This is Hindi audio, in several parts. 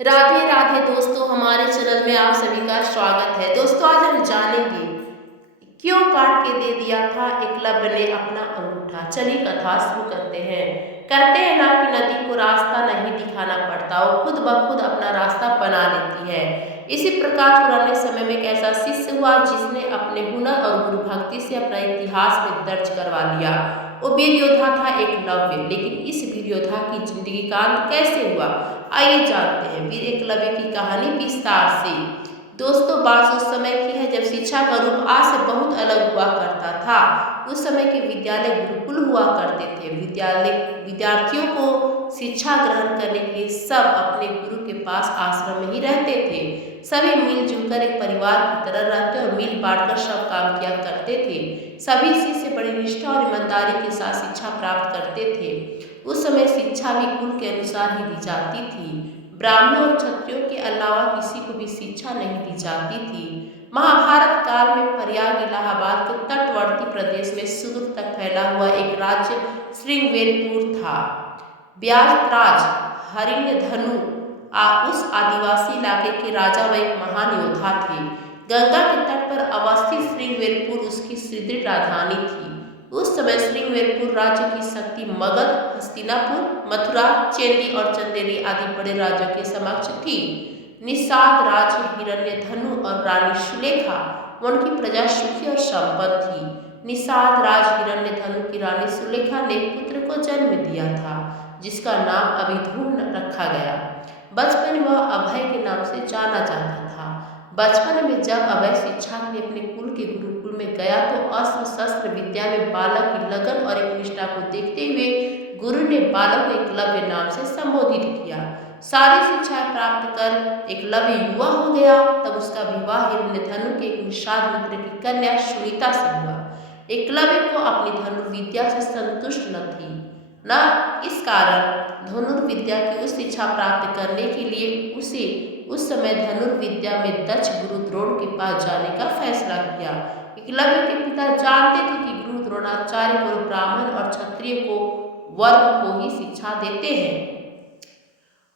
राधे राधे दोस्तों, हमारे चैनल में आप सभी का स्वागत है। दोस्तों, आज हम जानेंगे क्यों काट के दे दिया था एकलव्य ने अपना अंगूठा। चलिए कथा शुरू करते हैं। कहते हैं ना कि नदी को रास्ता नहीं दिखाना पड़ता, वो खुद ब खुद अपना रास्ता बना लेती है। इसी प्रकार पुराने समय में एक ऐसा शिष्य हुआ जिसने अपने हुनर और गुरु भक्ति से अपना इतिहास में दर्ज करवा लिया। वो वीर योद्धा था एकलव्य। लेकिन इस वीर योद्धा की जिंदगी का अंत कैसे हुआ, आइए जानते हैं वीर एकलव्य की कहानी विस्तार से। दोस्तों, बात उस समय की है जब शिक्षा का रूप आज से बहुत अलग हुआ करता था। उस समय के विद्यालय गुरुकुल हुआ करते थे। विद्यार्थियों को शिक्षा ग्रहण करने के लिए सब अपने गुरु के पास आश्रम में ही रहते थे। सभी मिलजुल कर एक परिवार की तरह रहते और मिल बांट कर सब काम किया करते थे। सभी शिष्य बड़ी निष्ठा और ईमानदारी के साथ शिक्षा प्राप्त करते थे। उस समय शिक्षा भी कुल के अनुसार ही दी जाती थी। ब्राह्मणों और क्षत्रियों के अलावा किसी को भी शिक्षा नहीं दी जाती थी। महाभारत काल में प्रयाग इलाहाबाद के तटवर्ती प्रदेश में सुदूर तक फैला हुआ एक राज्य श्रृंगवेरपुर था। व्यासराज हरिण्यधनु उस आदिवासी इलाके के राजा व एक महान योद्धा थे। गंगा के तट पर अवस्थित श्रृंगवेरपुर उसकी सुदृढ़ राजधानी थी। उस समय श्रृंगवेरपुर राज्य की शक्ति मगध, हस्तिनापुर, मथुरा, चेदी और चंदेरी आदि बड़े राज्यों के समक्ष थी। निषाद राज्य हिरण्यधनु और रानी सुलेखा उनकी प्रजा सुखी और संपन्न थी। निषाद राज हिरण्यधनु की रानी सुलेखा ने पुत्र को जन्म दिया था जिसका नाम अभिधून रखा गया। बचपन वह अभय के नाम से जाना जाता था। बचपन में जब अभय शिक्षा के लिए अपने कुल के गुरुकुल में गया तो अस्त्र शस्त्र विद्या में बालक की लगन और एक निष्ठा को देखते हुए गुरु ने बालक को एकलव्य नाम से संबोधित किया। सारी शिक्षा प्राप्त कर एकलव्य युवा हो गया तब उसका विवाह हिरण्यधनु के एक निषाद मित्र की कन्या सुनीता से हुआ। एकलव्य को अपनी धनुर्विद्या से संतुष्ट न थी, न इस कारण धनुर्विद्या की उस शिक्षा प्राप्त करने के लिए उसे उस समय धनुर्विद्या में दक्ष गुरु द्रोण के पास जाने का फैसला किया। एकलव्य के पिता जानते थे कि गुरु द्रोणाचार्य गुरु ब्राह्मण और क्षत्रिय को वर्ग को ही शिक्षा देते हैं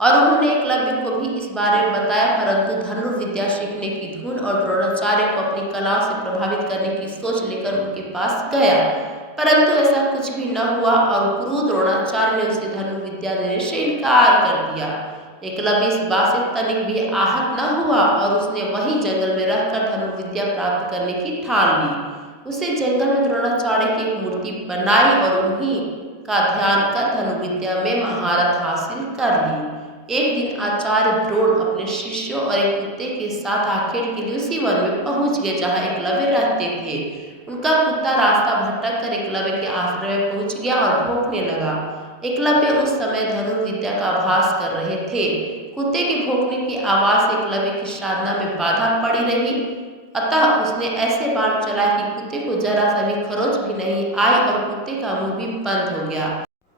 और उन्होंने एकलव्य को भी इस बारे में बताया, परंतु धनुर्विद्या सीखने की धुन और द्रोणाचार्य को अपनी कला से प्रभावित करने की सोच लेकर उनके पास गया, परंतु ऐसा कुछ भी न हुआ और गुरु द्रोणाचार्य ने उसे धनुर्विद्या देने से इनकार कर दिया। एकलव्य इस बात से तनिक भी आहत न हुआ और उसने वही जंगल में रहकर धनुर्विद्या प्राप्त करने की ठान ली। उसे जंगल में द्रोणाचार्य की एक मूर्ति बनाई और उन्हीं का ध्यान कर धनुर्विद्या में महारत हासिल कर ली। एक दिन आचार्य द्रोण अपने शिष्यों और एक कुत्ते के साथ आखेट के लिए उसी वन में पहुंच गए जहां एकलव्य रहते थे। उनका कुत्ता रास्ता भटक कर एकलव्य के आश्रय में पहुंच गया और भौंकने लगा। एकलव्य उस समय धनुर्विद्या का अभ्यास कर रहे थे। कुत्ते के भौंकने की आवाज से एकलव्य की साधना में बाधा पड़ी रही, अतः उसने ऐसे बाण चलाया कि कुत्ते को जरा सा भी खरोच भी नहीं आई और कुत्ते का मुंह भी बंद हो गया।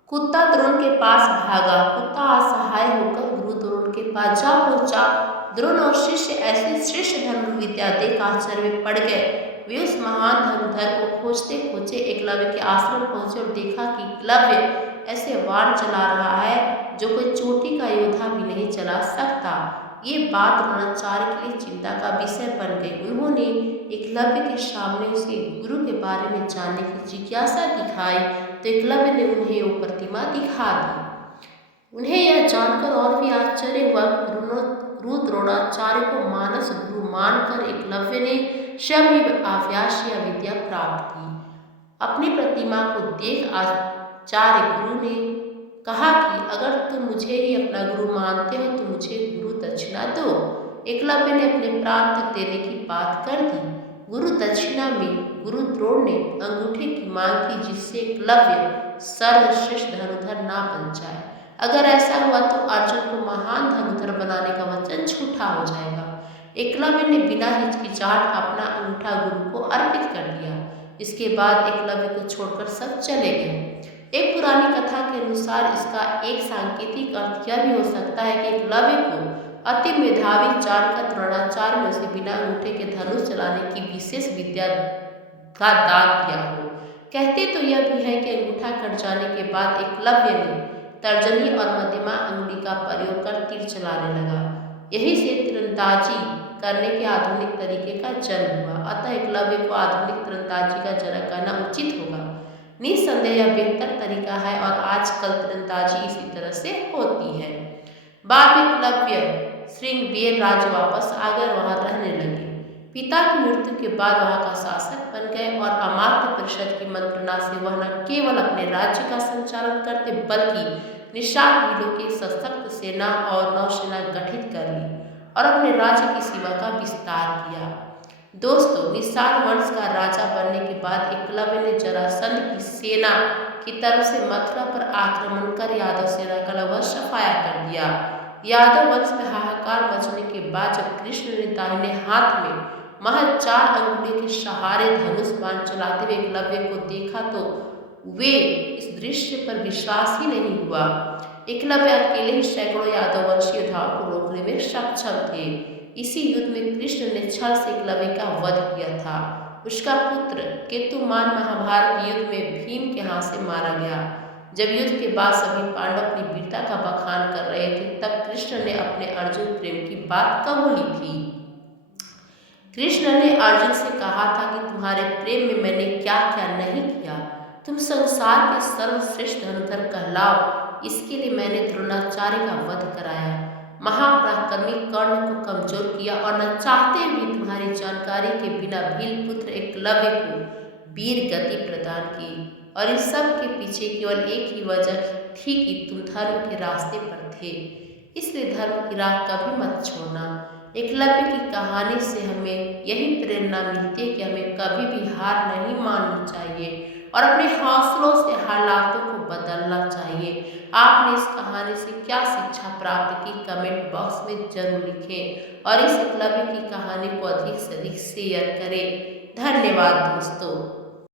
कुत्ता द्रोण के पास भागा। कुत्ता असहाय होकर गुरु द्रोण के पास जा पहुंचा। द्रोण और शिष्य ऐसे श्रेष्ठ धनुर्विद्या देख आश्चर्य में पड़ गए। वे उस महान धनुर्धर को खोजते खोजते एकलव्य के आश्रम पहुंचे और देखा कि एकलव्य ऐसे वाण चला रहा है जो कोई चोटी का योद्धा भी नहीं चला सकता। ये बात द्रोणाचार्य के लिए चिंता का विषय बन गई। उन्होंने एकलव्य के सामने उसके गुरु के बारे में जानने की जिज्ञासा दिखाई तो एकलव्य ने उन्हें वो प्रतिमा दिखा दी। उन्हें यह जानकर और भी आश्चर्य हुआ। गुरु द्रोणाचार्य को मानस गुरु मानकर एकलव्य ने स्वयं अभ्यास या विद्या प्राप्त की। अपनी प्रतिमा को देख आचार्य गुरु ने कहा कि अगर तुम मुझे ही अपना गुरु मानते हो तो मुझे गुरु दक्षिणा दो। एकलव्य ने अपने प्राण तक देने की बात कर दी। गुरु दक्षिणा में गुरु द्रोण ने अंगूठे की मांग की जिससे एकलव्य सर्वश्रेष्ठ धनुर्धर ना बन जाए। अगर ऐसा हुआ तो अर्जुन को महान धनुर्धर बनाने का वचन झूठा हो जाएगा। एकलव्य ने बिना हिचकिचाहट अपना अंगूठा गुरु को अर्पित कर दिया। इसके बाद एकलव्य को छोड़कर सब चले गए। एक पुरानी कथा के अनुसार इसका एक सांकेतिक अर्थ यह भी हो सकता है कि एकलव्य को अति मेधावी जानकर द्रोणाचार्य ने उसे बिना अंगूठे के धनुष चलाने की विशेष विद्या का दान दिया हो। कहते तो यह भी है कि अंगूठा कट जाने के बाद एकलव्य ने तर्जनी और मध्यमा अंगुली का प्रयोग कर तीर चलाने लगा। यही से तीरंदाजी करने के आधुनिक तरीके का जन्म हुआ। अतः एकलव्य को आधुनिक तीरंदाजी का जनक कहना उचित होगा। निस्संदेह यह बेहतर तरीका है और आजकल तीरंदाजी इसी तरह से होती है। बाप एकलव्य श्रृंगबेर राज्य वापस आकर वहां रहने लगे। पिता की मृत्यु के बाद वहां का शासक बन गए और अमात्य परिषद की मंत्रणा से वह न केवल अपने राज्य का संचालन करते बल्कि निषाद वीरों की सशक्त सेना और नौसेना गठित कर ली और अपने राज्य की सीमा का विस्तार किया। दोस्तों, निषाद वंश का राजा बनने के बाद एकलव्य ने जरासंध की सेना की तरफ से मथुरा पर आक्रमण कर यादव सेना का लगभग सफाया कर दिया। यादव वंश में हाहाकार मचने के बाद जब कृष्ण ने दाहिने हाथ में महज 4 अंगुली के सहारे धनुष बाण चलाते हुए एकलव्य को देखा तो वे इस दृश्य पर विश्वास ही नहीं हुआ। एकलव्य अकेले ही सैकड़ों यादव वंशी योद्धाओं को रोकने में सक्षम थे। इसी युद्ध में कृष्ण ने छल से एकलव्य का वध किया था। उसका पुत्र केतुमान महाभारत युद्ध में भीम के हाथ से मारा गया। जब युद्ध के बाद सभी पांडव अपनी वीरता का बखान कर रहे थे तब कृष्ण ने अपने अर्जुन प्रेम की बात कबूली थी। कृष्ण ने अर्जुन से कहा था कि तुम्हारे प्रेम में मैंने क्या क्या नहीं किया। तुम संसार के सर्वश्रेष्ठ धनुधर कहलाओ, इसके लिए मैंने द्रोणाचार्य का वध कराया, महापराक्रमी कर्ण को कमजोर किया और न चाहते भी तुम्हारी जानकारी के बिना भील पुत्र एकलव्य को वीर गति प्रदान की। और इस सब के पीछे केवल एक ही वजह थी कि तुम धर्म के रास्ते पर थे, इसलिए धर्म की राह कभी मत छोड़ना। एकलव्य की कहानी से हमें यही प्रेरणा मिलती है कि हमें कभी भी हार नहीं माननी चाहिए और अपने हौसलों से हालातों को बदलना चाहिए। आपने इस कहानी से क्या शिक्षा प्राप्त की, कमेंट बॉक्स में जरूर लिखें और इस एकलव्य की कहानी को अधिक से अधिक शेयर करें। धन्यवाद दोस्तों।